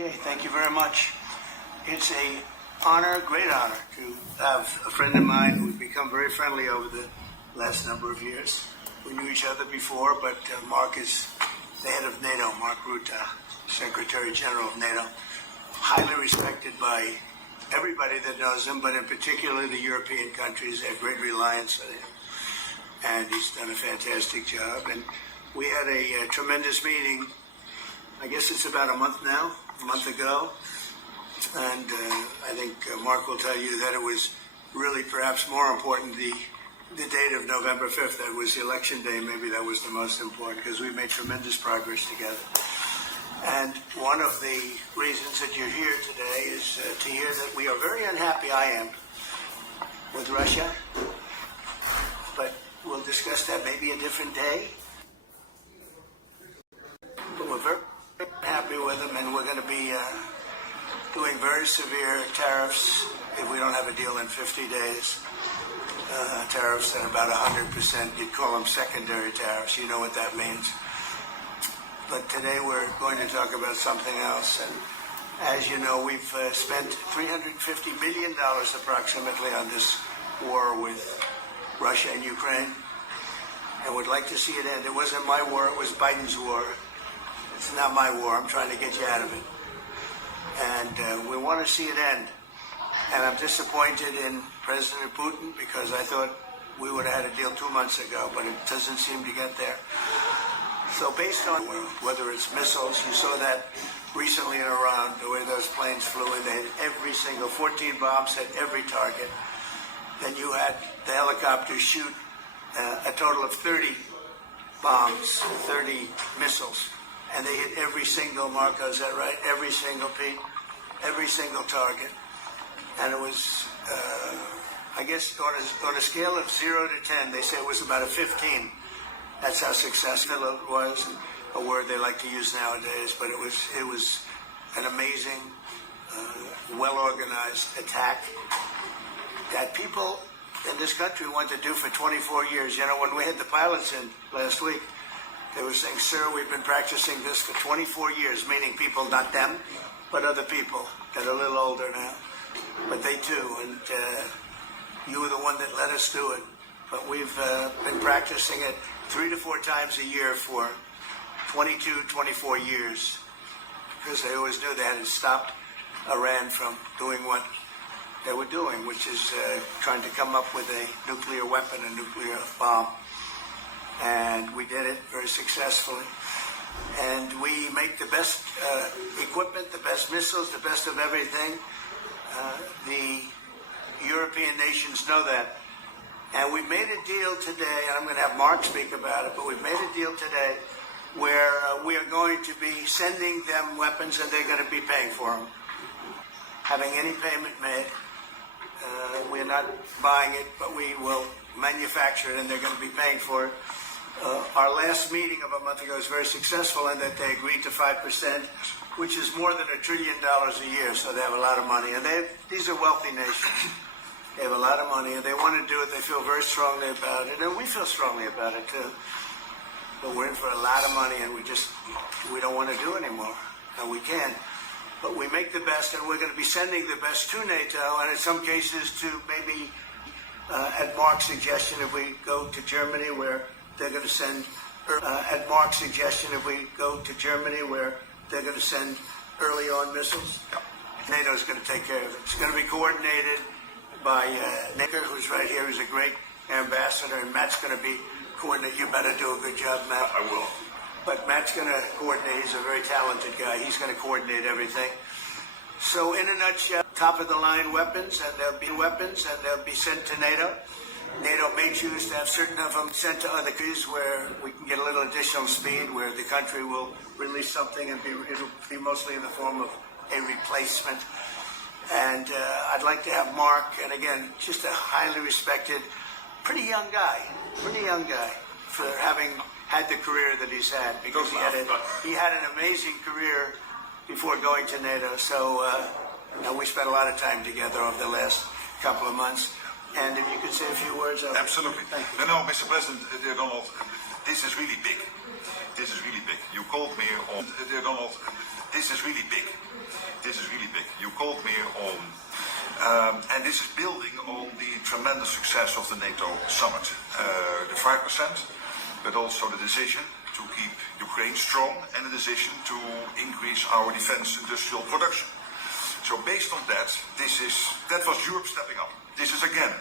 Okay, thank you very much. It's a honor, great honor, to have a friend of mine who's become very friendly over the last number of years. We knew each other before, but Mark is the head of NATO, Mark Rutte, Secretary General of NATO, highly respected by everybody that knows him, but in particular the European countries. They have great reliance on him, and he's done a fantastic job. And we had a tremendous meeting, I guess it's about a month ago, and I think Mark will tell you that it was really perhaps more important the date of November 5th. That was the election day. Maybe that was the most important because we made tremendous progress together. And one of the reasons that you're here today is to hear that we are very unhappy, I am, with Russia. But we'll discuss that maybe a different day. But we're very happy with them, and we're going to be doing very severe tariffs if we don't have a deal in 50 days. Tariffs at about 100%. You'd call them secondary tariffs. You know what that means. But today we're going to talk about something else. And as you know, we've spent $350 billion approximately on this war with Russia and Ukraine, and would like to see it end. It wasn't my war, it was Biden's war. It's not my war. I'm trying to get you out of it. And we want to see it end. And I'm disappointed in President Putin because I thought we would have had a deal 2 months ago, but it doesn't seem to get there. So based on whether it's missiles, you saw that recently in Iran, the way those planes flew in, they hit every single 14 bombs hit every target. Then you had the helicopters shoot a total of 30 bombs, 30 missiles, and they hit every single, Marco, is that right? Every single every single target. And it was, I guess, on a scale of 0 to 10, they say it was about a 15. That's how successful it was, a word they like to use nowadays. But it was an amazing, well-organized attack that people in this country want to do for 24 years. You know, when we had the pilots in last week, they were saying, "Sir, we've been practicing this for 24 years," meaning people, not them, but other people that are a little older now. But they too, and you were the one that let us do it. But we've been practicing it 3 to 4 times a year for 22, 24 years, because they always knew they had to stop Iran from doing what they were doing, which is trying to come up with a nuclear weapon, a nuclear bomb. And we did it very successfully. And we make the best equipment, the best missiles, the best of everything. The European nations know that. And we made a deal today, and I'm going to have Mark speak about it, but we've made a deal today where we are going to be sending them weapons and they're going to be paying for them. Having any payment made, we're not buying it, but we will manufacture it and they're going to be paying for it. Our last meeting of a month ago was very successful in that they agreed to 5%, which is more than $1 trillion a year, so they have a lot of money. And these are wealthy nations. They have a lot of money, and they want to do it. They feel very strongly about it, and we feel strongly about it, too. But we're in for a lot of money, and we don't want to do anymore, and we can. But we make the best, and we're going to be sending the best to NATO, and in some cases to maybe, at Mark's suggestion, if we go to Germany, where they're going to send, at Mark's suggestion, if we go to Germany, where they're going to send early on missiles, NATO is going to take care of it. It's going to be coordinated by Nicker, who's right here, who's a great ambassador, and Matt's going to be coordinating. You better do a good job, Matt. I will. But Matt's going to coordinate. He's a very talented guy. He's going to coordinate everything. So in a nutshell, top-of-the-line weapons, and they'll be sent to NATO. NATO may choose to have certain of them sent to other countries where we can get a little additional speed, where the country will release something and it'll be mostly in the form of a replacement. And I'd like to have Mark, and again, just a highly respected, pretty young guy, for having had the career that he's had, because he had an amazing career before going to NATO. So we spent a lot of time together over the last couple of months. And if you could say a few words. Absolutely. Thank you. No, Mr. President, Donald, this is really big. This is really big. You called me on... Donald, this is really big. This is really big. You called me on... and this is building on the tremendous success of the NATO summit. The 5%, but also the decision to keep Ukraine strong and the decision to increase our defense industrial production. So based on that, that was Europe stepping up. This is again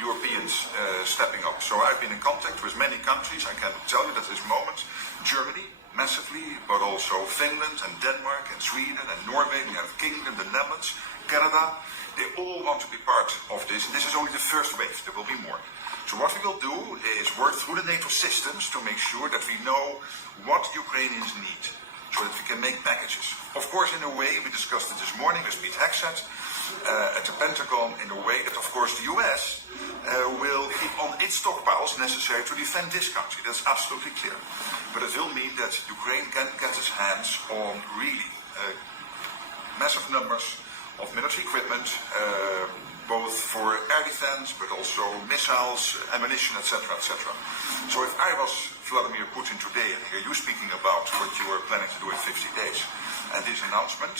Europeans stepping up. So I've been in contact with many countries. I can tell you that at this moment, Germany massively, but also Finland and Denmark and Sweden and Norway, the United Kingdom, the Netherlands, Canada, they all want to be part of this. And this is only the first wave. There will be more. So what we will do is work through the NATO systems to make sure that we know what Ukrainians need, so that we can make packages. Of course, in a way, we discussed it this morning with Pete Hegseth at the Pentagon, in a way that, of course, the US will keep on its stockpiles necessary to defend this country. That's absolutely clear. But it will mean that Ukraine can get its hands on really massive numbers of military equipment, both for air defense, but also missiles, ammunition, etc., etc. So if I was Vladimir Putin today and hear you speaking about what you are planning to do in 50 days and this announcement,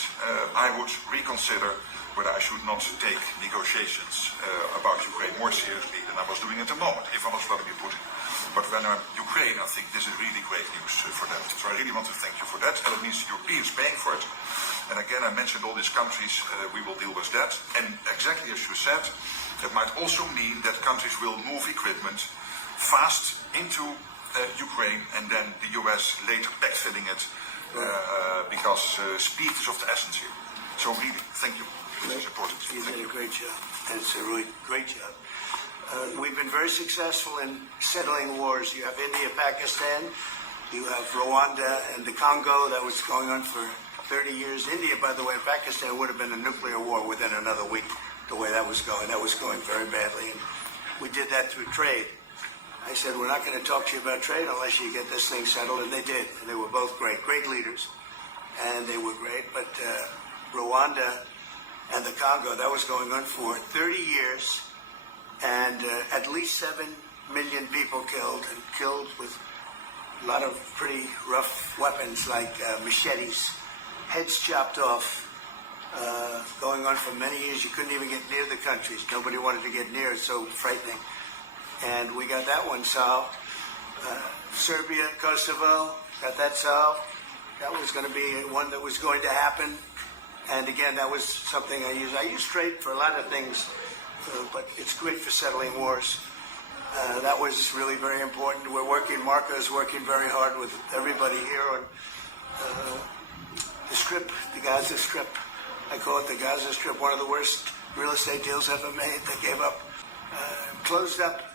I would reconsider whether I should not take negotiations about Ukraine more seriously than I was doing at the moment, if I was Vladimir Putin. But when I'm Ukraine, I think this is really great news for them. So I really want to thank you for that. And it means the Europeans paying for it. And again, I mentioned all these countries, we will deal with that. And exactly as you said, that might also mean that countries will move equipment fast into Ukraine and then the US later backfilling it because speed is of the essence here. So really, thank you. This is important. You did a great job. It's a really great job. We've been very successful in settling wars. You have India, Pakistan, you have Rwanda and the Congo that was going on for 30 years. India, by the way, and Pakistan would have been a nuclear war within another week, the way that was going. That was going very badly. And we did that through trade. I said, we're not going to talk to you about trade unless you get this thing settled, and they did. And they were both great leaders. And they were great. But Rwanda and the Congo, that was going on for 30 years. And at least 7 million people killed with a lot of pretty rough weapons like machetes, heads chopped off, going on for many years. You couldn't even get near the countries. Nobody wanted to get near. It's so frightening. And we got that one solved. Serbia, Kosovo, got that solved. That was going to be one that was going to happen. And again, that was something I use. I use trade for a lot of things. But it's great for settling wars. That was really very important. Marco's working very hard with everybody here on the Strip, the Gaza Strip. I call it the Gaza Strip, one of the worst real estate deals ever made. They gave up, closed up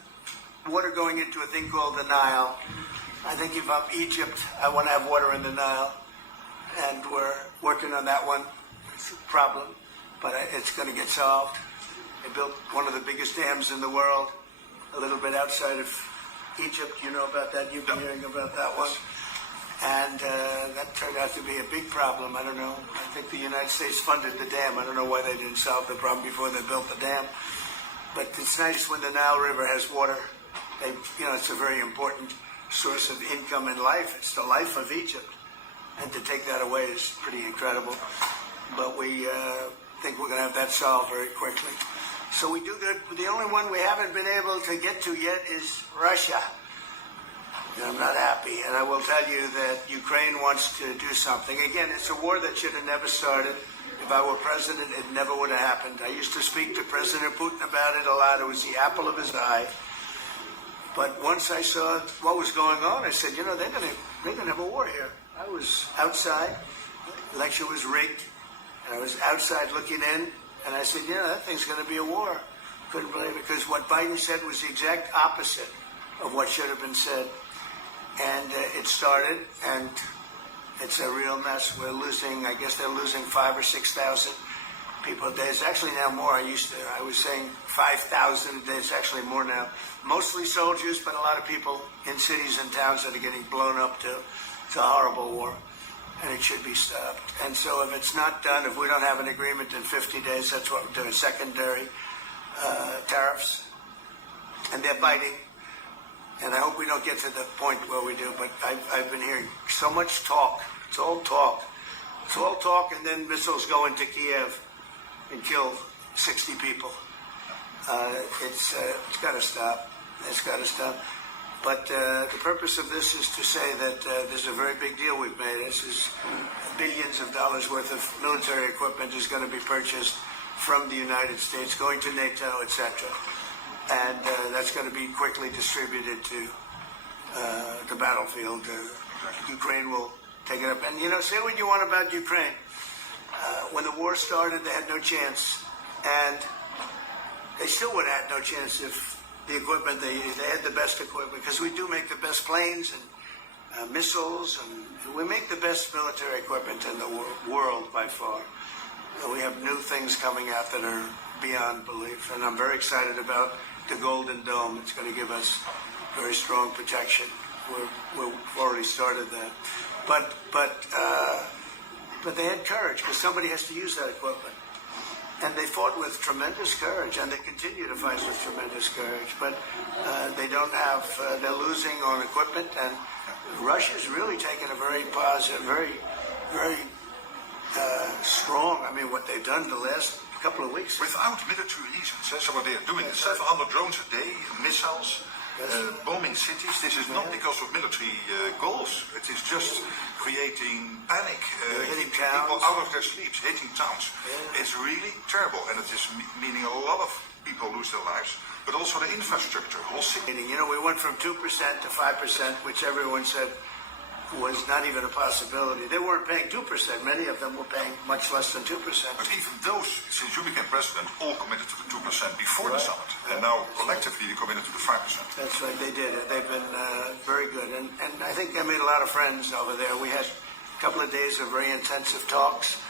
water going into a thing called the Nile. I think if I'm Egypt, I want to have water in the Nile. And we're working on that one. It's a problem, but it's going to get solved. They built one of the biggest dams in the world, a little bit outside of Egypt. You know about that? You've been hearing about that one. And that turned out to be a big problem. I don't know. I think the United States funded the dam. I don't know why they didn't solve the problem before they built the dam. But it's nice when the Nile River has water. It's a very important source of income and life. It's the life of Egypt. And to take that away is pretty incredible. But we think we're going to have that solved very quickly. So we do good. The only one we haven't been able to get to yet is Russia. And I'm not happy. And I will tell you that Ukraine wants to do something. Again, it's a war that should have never started. If I were president, it never would have happened. I used to speak to President Putin about it a lot. It was the apple of his eye. But once I saw what was going on, I said, they're gonna have a war here. I was outside. The election was rigged. And I was outside looking in. And I said, that thing's going to be a war. Couldn't believe it, because what Biden said was the exact opposite of what should have been said. And it started, and it's a real mess. We're losing, I guess they're losing 5,000 or 6,000 people a day. It's actually now more. I was saying 5,000 a day. It's actually more now. Mostly soldiers, but a lot of people in cities and towns that are getting blown up too. It's a horrible war. And it should be stopped. And so if it's not done, if we don't have an agreement in 50 days, that's what we're doing, secondary tariffs. And they're biting. And I hope we don't get to the point where we do, but I've been hearing so much talk. It's all talk. It's all talk, and then missiles go into Kiev and kill 60 people. It's got to stop. It's got to stop. But the purpose of this is to say that this is a very big deal we've made. This is billions of dollars worth of military equipment is going to be purchased from the United States, going to NATO, etc. And that's going to be quickly distributed to the battlefield. Ukraine will take it up. And, you know, say what you want about Ukraine. When the war started, they had no chance. And they still would have had no chance if the equipment, they had the best equipment. Because we do make the best planes and missiles. And we make the best military equipment in the world by far. And we have new things coming out that are beyond belief. And I'm very excited about the Golden Dome. It's going to give us very strong protection. We've already started that. But they had courage because somebody has to use that equipment. And they fought with tremendous courage, and they continue to fight with tremendous courage. But they don't have, they're losing on equipment, and Russia's really taken a very positive, very strong, I mean, what they've done the last couple of weeks. Without military reasons. So what they are doing is 700 drones a day, missiles, bombing cities. This is not because of military goals. It is just creating panic, hitting people towns. out of their sleeps, hitting towns. It's really terrible, and it is meaning a lot of people lose their lives, but also the infrastructure, whole city. You know, we went from 2% to 5%, which everyone said was not even a possibility. They weren't paying 2%. Many of them were paying much less than 2%. But even those, since you became president, all committed to the 2% before the summit. And now collectively they committed to the 5%. That's right, they did. They've been very good. And I think I made a lot of friends over there. We had a couple of days of very intensive talks.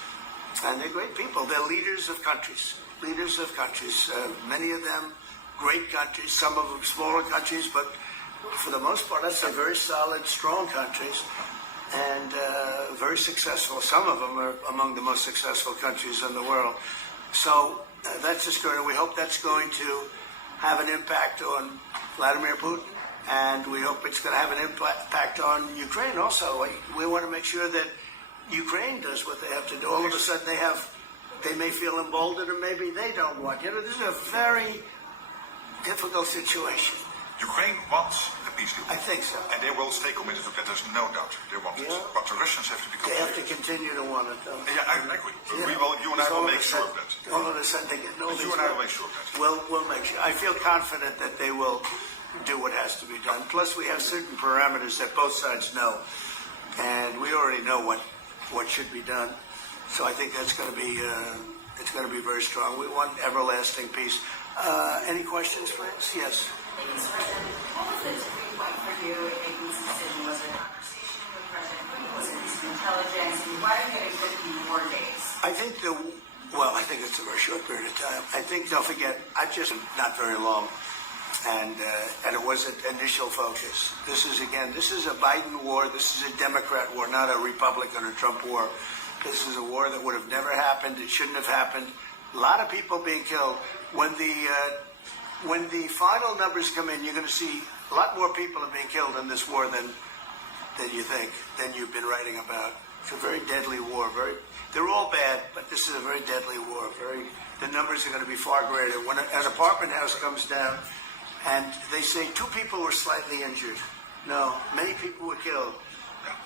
And they're great people. They're leaders of countries. Leaders of countries. Many of them great countries, some of them smaller countries, but for the most part, that's a very solid, strong countries, and very successful. Some of them are among the most successful countries in the world. So that's just going to, we hope that's going to have an impact on Vladimir Putin, and we hope it's going to have an impact on Ukraine also. We want to make sure that Ukraine does what they have to do. All of a sudden they may feel emboldened, or maybe they don't want. You know, this is a very difficult situation. Ukraine wants a peace deal. I think so. And they will stay committed to it. There's no doubt they want it. But the Russians have to become They have to continue to want it, though. Yeah, I agree. We will, you and I will make sure of that. All of a sudden they get no. You and I will make sure of that. We'll make sure. I feel confident that they will do what has to be done. Plus, we have certain parameters that both sides know, and we already know what should be done. So I think that's going to be it's going to be very strong. We want everlasting peace. Any questions, friends? Yes. Mr. President, what was the tipping point for you in making this decision? Was it a conversation with President Putin? Was it some intelligence? And why are you getting 50 more days? I think I think it's a very short period of time. I think, don't forget, I've just not very long, and it was an initial focus. This is a Biden war. This is a Democrat war, not a Republican or Trump war. This is a war that would have never happened. It shouldn't have happened. A lot of people being killed. When the final numbers come in, you're going to see a lot more people are being killed in this war than you think, than you've been writing about. It's a very deadly war. They're all bad, but this is a very deadly war. The numbers are going to be far greater. When an apartment house comes down, and they say 2 people were slightly injured. No, many people were killed.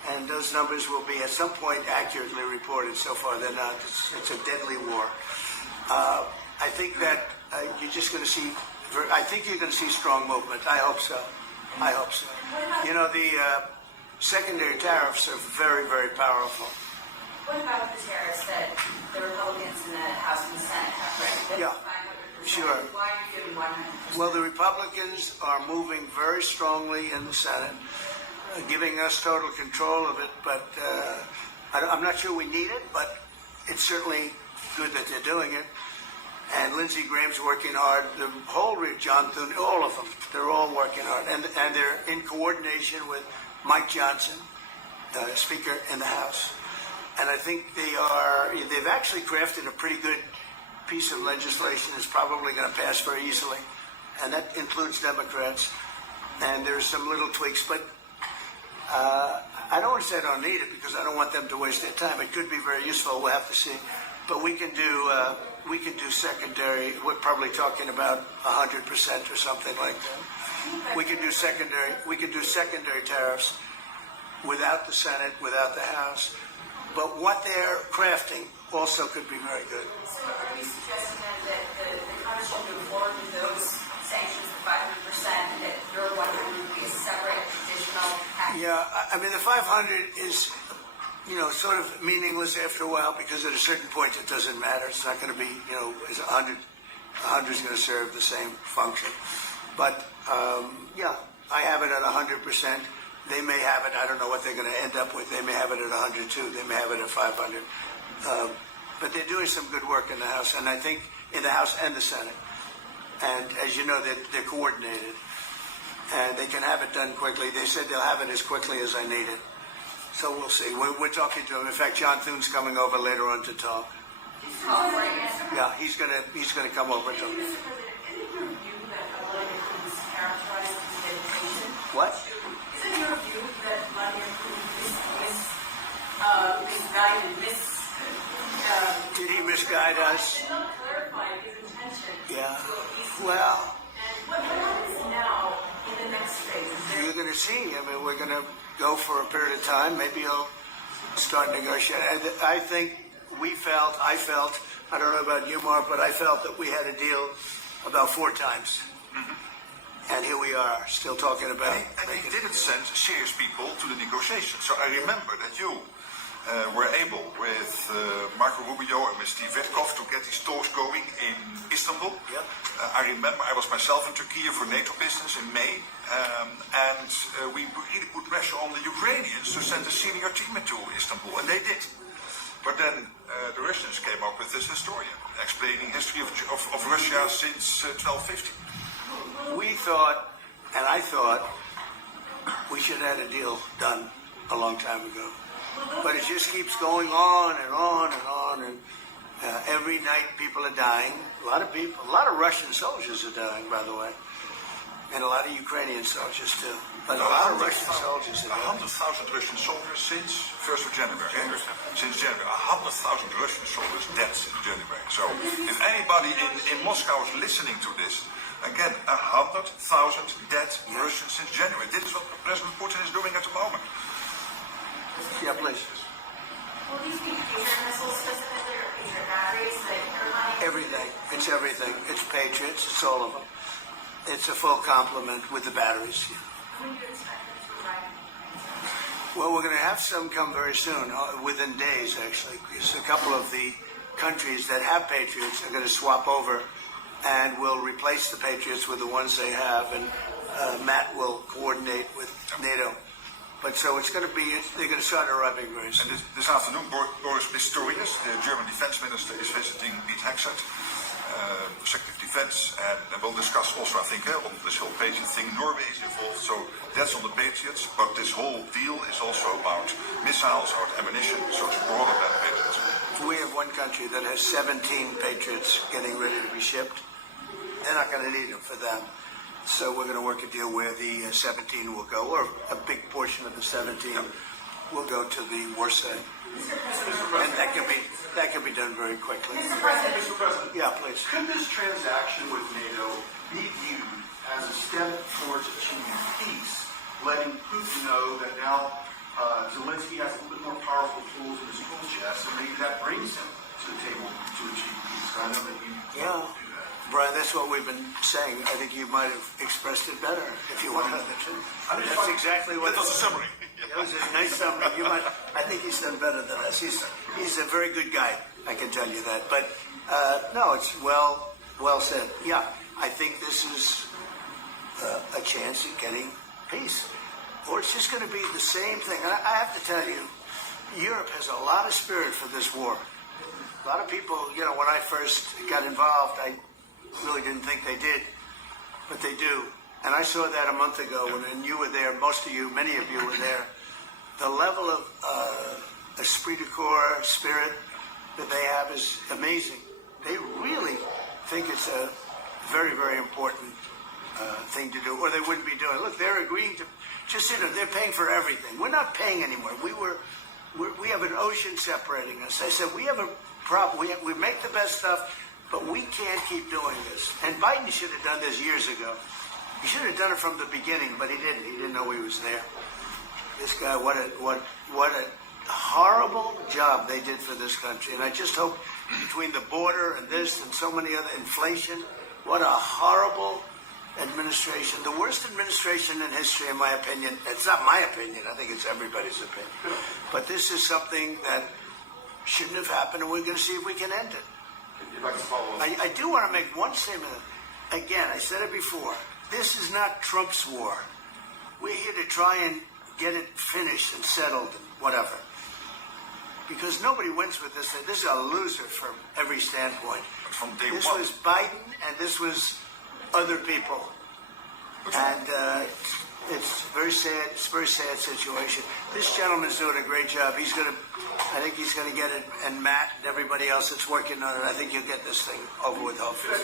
And those numbers will be at some point accurately reported. So far, they're not. It's a deadly war. I think that you're just going to see. I think you're going to see strong movement. I hope so. I hope so. You know, the secondary tariffs are very, very powerful. What about the tariffs that the Republicans in the House and the Senate have raised? Yeah, 500%. sure. Why are you giving 100%? Well, the Republicans are moving very strongly in the Senate, giving us total control of it. But I'm not sure we need it, but it's certainly good that they're doing it. And Lindsey Graham's working hard. The whole John Thune, all of them, they're all working hard, and they're in coordination with Mike Johnson, Speaker in the House. And I think they've actually crafted a pretty good piece of legislation that's probably going to pass very easily, and that includes Democrats. and there's some little tweaks, but I don't want to say I don't need it because I don't want them to waste their time. It could be very useful. We'll have to see. But we can do secondary. We're probably talking about 100% or something like that. We can do secondary tariffs without the Senate, without the House. But what they're crafting also could be very good. So are you suggesting then that the Congress should move forward with those sanctions, the 500%, and that your 100 would be a separate additional package? Yeah, I mean, the 500 is, sort of meaningless after a while because at a certain point it doesn't matter. It's not going to be, it's 100. 100 is going to serve the same function. But, yeah, I have it at 100%. They may have it, I don't know what they're going to end up with. They may have it at 100 too. They may have it at 500. But they're doing some good work in the House, and I think in the House and the Senate. And as you know, they're coordinated. And they can have it done quickly. They said they'll have it as quickly as I need it. So we'll see. We're talking to him. In fact, John Thune's coming over later on to talk. Yeah, he's gonna come over to him. What? Isn't your view that Vladimir Putin Did he misguide us? did not clarify his intention? Yeah. Well, And what happens now in the next phase? you're going to see. I mean, we're going to go for a period of time. Maybe he'll start negotiating. I think I felt, I don't know about you, Mark, but I felt that we had a deal about 4 times. And here we are, still talking about. And he didn't send serious people to the negotiations. So I remember that you were able with Marco Rubio and with Steve Witkoff to get these talks going in Istanbul. Yep. I remember I was myself in Turkey for NATO business in May, and we really put pressure on the Ukrainians to send a senior team into Istanbul, and they did. But then the Russians came up with this historian explaining history of Russia since 1250. We thought, and I thought, we should have had a deal done a long time ago. But it just keeps going on and on and on, and every night people are dying. A lot of Russian soldiers are dying, by the way, and a lot of Ukrainian soldiers too. But a lot of Russian soldiers are dying. 100,000 Russian soldiers since 1st of January. Since January, 100,000 Russian soldiers dead since January. So if anybody in Moscow is listening to this, again, 100,000 dead Russians since January. This is what President Putin is doing at the moment. Yeah, please. Will these be future missiles specifically, or future batteries that you're running? Everything. It's everything. It's Patriots. It's all of them. It's a full complement with the batteries. When do you expect them to arrive? Well, we're going to have some come very soon, within days, actually. Because a couple of the countries that have Patriots are going to swap over and we'll replace the Patriots with the ones they have, and Matt will coordinate with NATO. But so it's going to be, they're going to start arriving very soon. And this afternoon, Boris Pistorius, the German defense minister, is visiting Pete Hegseth, Secretary of Defense, and we'll discuss also, I think, on this whole Patriot thing. Norway is involved, so that's on the Patriots, but this whole deal is also about missiles, about ammunition, so it's broader than Patriots. We have one country that has 17 Patriots getting ready to be shipped. They're not going to need them for them. So we're going to work a deal where the 17 will go, or a big portion of the 17 will go to the war side. And that can be done very quickly. Mr. President. Yeah, please. Could this transaction with NATO be viewed as a step towards achieving peace, letting Putin know that now Zelensky has a little bit more powerful tools in his tool chest, and maybe that brings him to the table to achieve peace? I know that you Yeah. do that. Brian, that's what we've been saying. I think you might have expressed it better if you wanted to. That's exactly what That was a summary. That was a nice summary. I think he's done better than us. He's a very good guy, I can tell you that. But no, it's well said. Yeah, I think this is a chance at getting peace. Or it's just going to be the same thing. And I have to tell you, Europe has a lot of spirit for this war. A lot of people, when I first got involved, I really didn't think they did, but they do. And I saw that a month ago when you were there, many of you were there. The level of esprit de corps, spirit that they have is amazing. They really think it's a very, very important thing to do, or they wouldn't be doing it. Look, they're agreeing to just, they're paying for everything. We're not paying anymore. We have an ocean separating us. I said, we have a problem. We make the best stuff, but we can't keep doing this. And Biden should have done this years ago. He should have done it from the beginning, but he didn't. He didn't know he was there. This guy, what a horrible job they did for this country. And I just hope between the border and this and so many other inflation, what a horrible administration. The worst administration in history, in my opinion. It's not my opinion. I think it's everybody's opinion. But this is something that shouldn't have happened, and we're going to see if we can end it. If I can follow up. I do want to make one statement. Again, I said it before. This is not Trump's war. We're here to try and get it finished and settled and whatever. Because nobody wins with this. This is a loser from every standpoint. From day This one. was Biden, and this was other people. And it's very sad. It's a very sad situation. This gentleman's doing a great job. I think he's going to get it. And Matt and everybody else that's working on it, I think you'll get this thing over with, hopefully.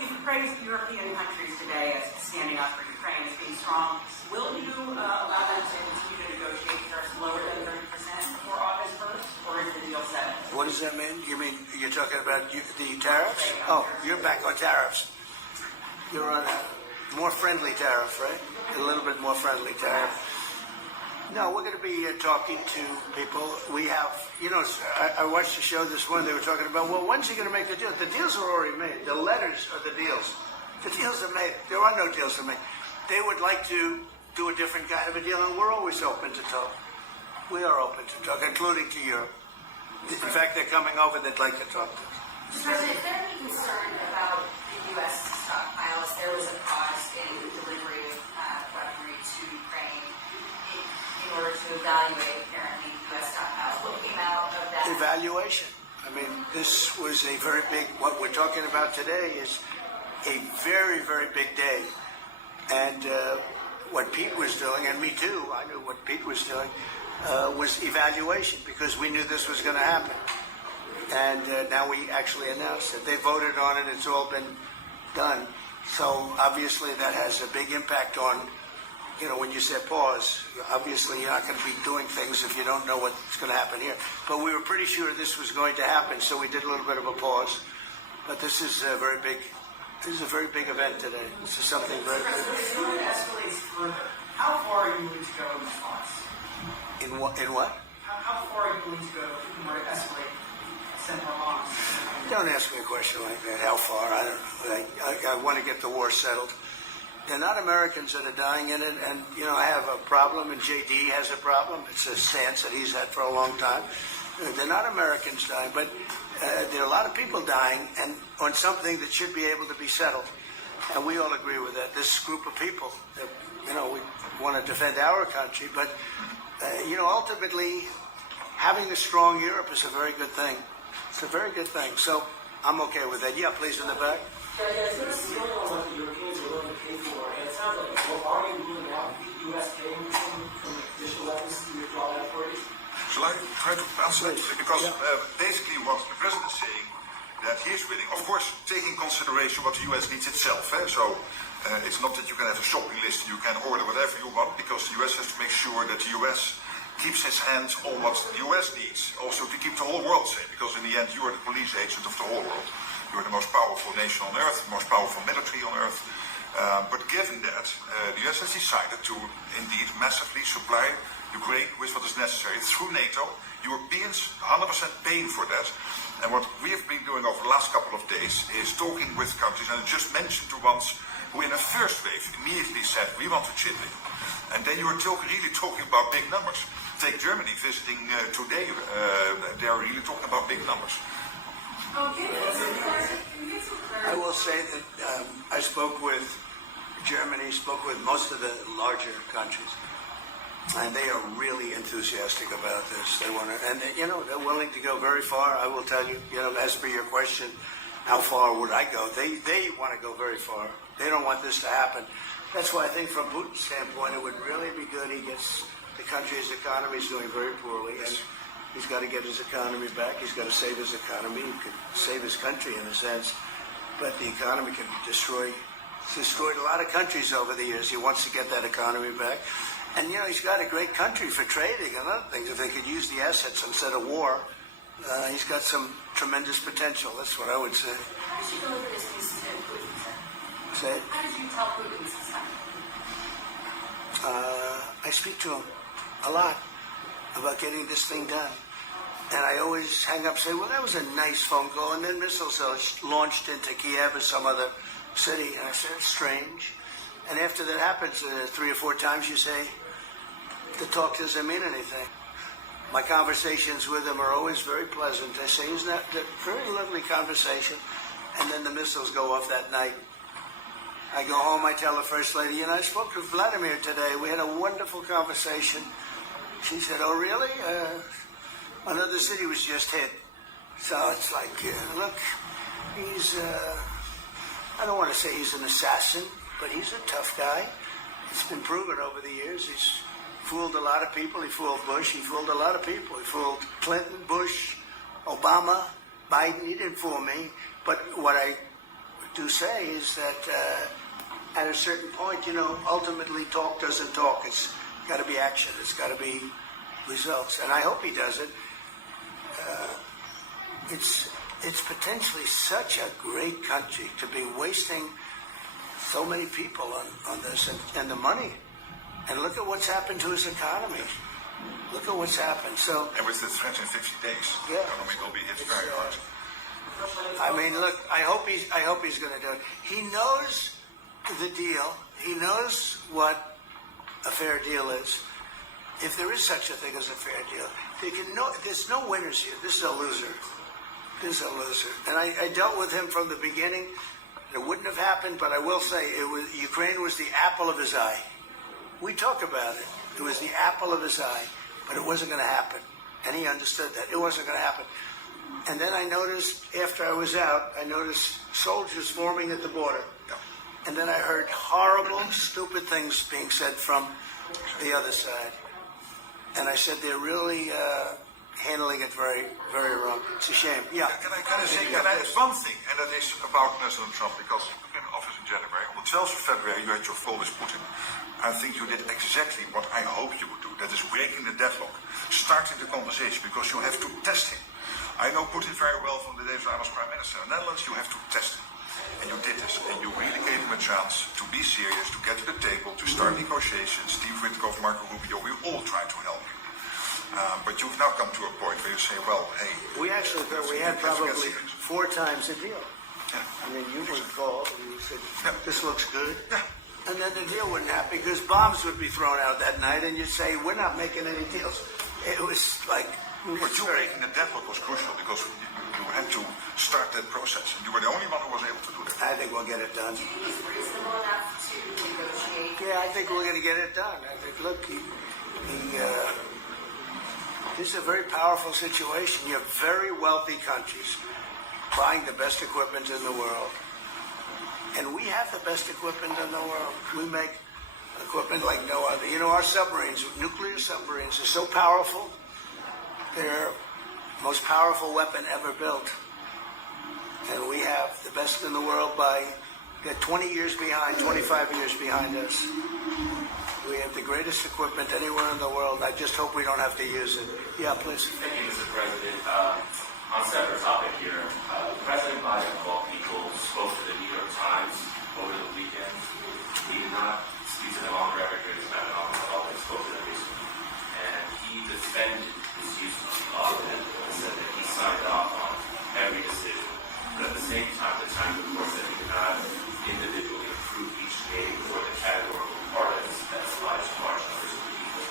You've praised European countries today as standing up for Ukraine as being strong. Will you allow them to continue to negotiate tariffs lower than 30% before August 1st, or is the deal set? What does that mean? You mean you're talking about the tariffs? Oh, you're back on tariffs. You're on a more friendly tariff, right? A little bit more friendly tariff. No, we're going to be talking to people. We have, I watched the show this morning. They were talking about, well, when's he going to make the deal? The deals are already made. The letters are the deals. The deals are made. There are no deals to make. They would like to do a different kind of a deal, and we're always open to talk. We are open to talk, including to Europe. In fact, they're coming over. They'd like to talk to us. Mr. President, is there any concern about the U.S. stockpiles? There was a pause in the delivery of weaponry to Ukraine in order to evaluate, apparently, U.S. stockpiles. What came out of that? Evaluation. I mean, this was a very big, what we're talking about today is a very, very big day. And what Pete was doing, and me too, I knew what Pete was doing, was evaluation, because we knew this was going to happen. And now we actually announced it. They voted on it. It's all been done. So obviously that has a big impact on, when you say pause, obviously you're not going to be doing things if you don't know what's going to happen here. But we were pretty sure this was going to happen, so we did a little bit of a pause. But this is a very big, event today. This is something very big. So if it escalates further, how far are you willing to go in response? In what? How far are you willing to go if it were to escalate? Don't ask me a question like that. How far? I don't know. I want to get the war settled. They're not Americans that are dying in it, and I have a problem, and JD has a problem. It's a stance that he's had for a long time. They're not Americans dying, but there are a lot of people dying, and on something that should be able to be settled. And we all agree with that. This group of people, we want to defend our country, but ultimately, having a strong Europe is a very good thing. It's a very good thing. So I'm okay with that. Yeah, please, in the back. Yeah, it's going to on what the Europeans are willing to pay for. And it sounds like, are you ruling out the U.S. paying some additional weapons to withdraw that authority? Shall I try to answer it? Because basically what the president is saying, that he is willing, of course, taking consideration what the U.S. needs itself. So it's not that you can have a shopping list, you can order whatever you want, because the U.S. has to make sure that the U.S. keeps his hands on what the US needs, also to keep the whole world safe, because in the end you are the police agent of the whole world. You are the most powerful nation on earth, the most powerful military on earth. But given that, the US has decided to indeed massively supply Ukraine with what is necessary through NATO. Europeans 100% paying for that. And what we have been doing over the last couple of days is talking with countries, and I just mentioned the ones who in the first wave immediately said, we want to chip in. And then you are really talking about big numbers. Take Germany visiting today. They are really talking about big numbers. I will say that I spoke with Germany, spoke with most of the larger countries, and they are really enthusiastic about this. They want to, and they're willing to go very far. I will tell you, as for your question, how far would I go? They want to go very far. They don't want this to happen. That's why I think from Putin's standpoint, it would really be good. He gets the country's economy is doing very poorly, and he's got to get his economy back. He's got to save his economy. He could save his country in a sense, but the economy can destroy He's destroyed a lot of countries over the years. He wants to get that economy back. And, you know, he's got a great country for trading and other things. If they could use the assets instead of war, he's got some tremendous potential. That's what I would say. How did you deliver this piece to Putin, sir? Say? How did you tell Putin this is coming? I speak to him a lot about getting this thing done. And I always hang up and say, well, that was a nice phone call. And then missiles are launched into Kiev or some other city. And I said, it's strange. And after that happens 3 or 4 times, you say, the talk doesn't mean anything. My conversations with him are always very pleasant. I say, isn't that a very lovely conversation? And then the missiles go off that night. I go home, I tell the First Lady, you know, I spoke to Vladimir today. We had a wonderful conversation. She said, oh, really? Another city was just hit. So it's like, look, he's, I don't want to say he's an assassin, but he's a tough guy. It's been proven over the years. He's fooled a lot of people. He fooled Bush. He fooled a lot of people. He fooled Clinton, Bush, Obama, Biden. He didn't fool me. But what I do say is that at a certain point, you know, ultimately talk doesn't talk. It's got to be action. It's got to be results. And I hope he does it. It's potentially such a great country to be wasting so many people on this and the money. And look at what's happened to his economy. Look at what's happened. So, And with the threat in 50 days, Yeah. the economy will be hit very hard. I mean, look, I hope he's going to do it. He knows the deal. He knows what a fair deal is. If there is such a thing as a fair deal, there's no winners here. This is a loser. This is a loser. And I dealt with him from the beginning. It wouldn't have happened, but I will say Ukraine was the apple of his eye. We talk about it. It was the apple of his eye, but it wasn't going to happen. And he understood that. It wasn't going to happen. And then I noticed, after I was out, I noticed soldiers forming at the border. And then I heard horrible, stupid things being said from the other side. And I said, they're really handling it very, very wrong. It's a shame. Yeah. Can I say one thing, and that is about President Trump, because you took in office in January. On the 12th of February, you had your call with Putin. I think you did exactly what I hoped you would do. That is breaking the deadlock, starting the conversation, because you have to test him. I know Putin very well from the days when I was Prime Minister in the Netherlands. You have to test him. And you did this. And you really gave him a chance to be serious, to get to the table, to start negotiations. Steve Witkoff, Marco Rubio, we all tried to help you. But you've now come to a point where you say, well, hey... We had probably 4 times a deal. Yeah. I mean, you would call and you said, this looks good. Yeah. And then the deal wouldn't happen because bombs would be thrown out that night and you'd say, we're not making any deals. It was like... But you breaking the deadlock was crucial because you had to start that process. And you were the only one who was able to do that. I think we'll get it done. Do you think he's reasonable enough to negotiate? Yeah, I think we're going to get it done. I think, look, this is a very powerful situation. You have very wealthy countries buying the best equipment in the world. And we have the best equipment in the world. We make equipment like no other. You know, our submarines, nuclear submarines, are so powerful. They're the most powerful weapon ever built. And we have the best in the world by 20 years behind, 25 years behind us. We have the greatest equipment anywhere in the world. I just hope we don't have to use it. Yeah, please. Thank you, Mr. President. On a separate topic here, President Biden, of all people, spoke to the New York Times over the weekend. He did not speak to them on record during his time in office at all, but he spoke to them recently. And he defended his use of the law and said that he signed off on every decision. But at the same time, the Times reports that he did not individually approve each name for the categorical part that applies to large numbers of people.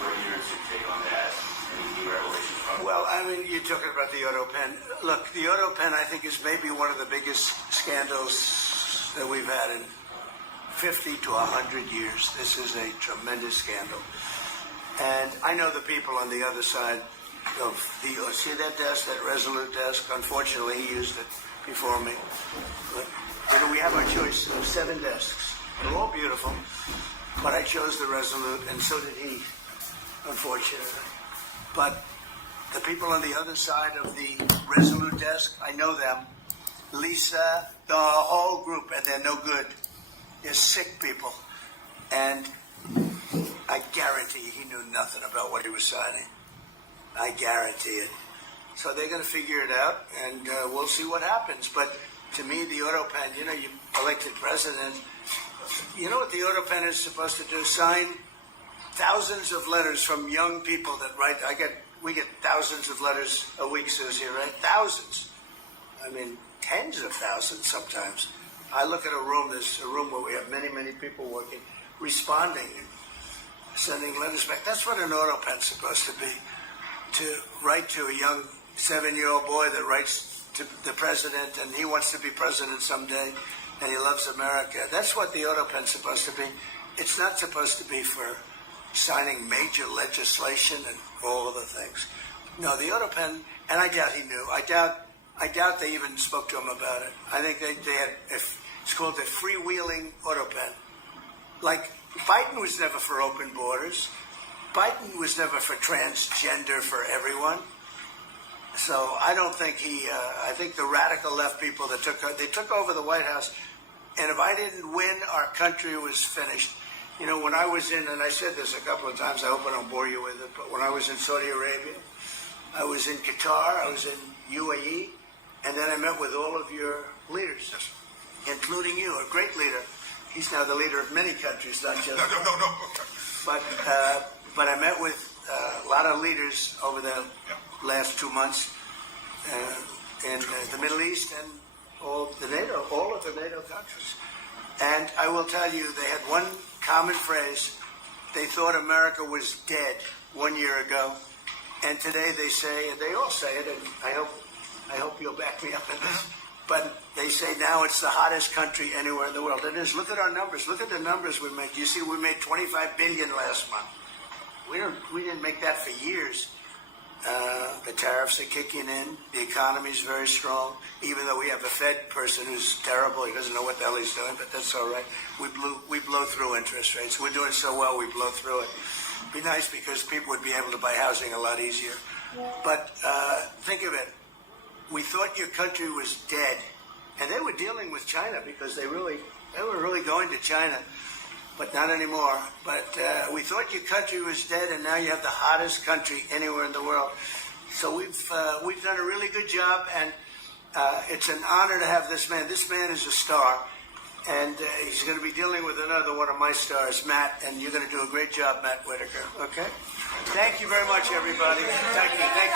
We're here to take on that. Any new revelations from Well, I mean, you're talking about the auto pen. Look, the auto pen, I think, is maybe one of the biggest scandals that we've had in 50 to 100 years. This is a tremendous scandal. And I know the people on the other side of the, see that desk, that Resolute desk? Unfortunately, he used it before me. But, you know, we have our choice of 7 desks. They're all beautiful. But I chose the Resolute, and so did he, unfortunately. But the people on the other side of the Resolute desk, I know them. Lisa, the whole group, and they're no good. They're sick people. And I guarantee he knew nothing about what he was signing. I guarantee it. So they're going to figure it out, and we'll see what happens. But to me, the autopen, you elected president, you know what the autopen is supposed to do? Sign thousands of letters from young people that write. We get thousands of letters a week, Susie, right? Thousands. I mean, tens of thousands sometimes. I look at a room, there's a room where we have many, many people working, responding and sending letters back. That's what an autopen's supposed to be. To write to a young 7-year-old boy that writes to the president, and he wants to be president someday, and he loves America. That's what the autopen's supposed to be. It's not supposed to be for signing major legislation and all of the things. No, the autopen, and I doubt he knew. I doubt they even spoke to him about it. I think they had, it's called the freewheeling autopen. Like, Biden was never for open borders. Biden was never for transgender for everyone. So I don't think I think the radical left people that they took over the White House, and if I didn't win, our country was finished. You know, when I was in, and I said this a couple of times, I hope I don't bore you with it, but when I was in Saudi Arabia, I was in Qatar, I was in UAE, and then I met with all of your leaders, including you, a great leader. He's now the leader of many countries, not just... No. But I met with a lot of leaders over the last 2 months in the Middle East and all of the NATO countries. And I will tell you, they had one common phrase. They thought America was dead 1 year ago. And today they say, and they all say it, and I hope you'll back me up in this, but they say now it's the hottest country anywhere in the world. It is. Look at our numbers. Look at the numbers we make. You see, we made $25 billion last month. We didn't make that for years. The tariffs are kicking in. The economy's very strong. Even though we have a Fed person who's terrible, he doesn't know what the hell he's doing, but that's all right. We blow through interest rates. We're doing so well, we blow through it. It'd be nice because people would be able to buy housing a lot easier. But think of it. We thought your country was dead, and they were dealing with China because they were really going to China. But not anymore. But we thought your country was dead, and now you have the hottest country anywhere in the world. So we've done a really good job, and it's an honor to have this man. This man is a star, and he's going to be dealing with another one of my stars, Matt, and you're going to do a great job, Matt Whitaker. Okay? Thank you very much, everybody. Thank you.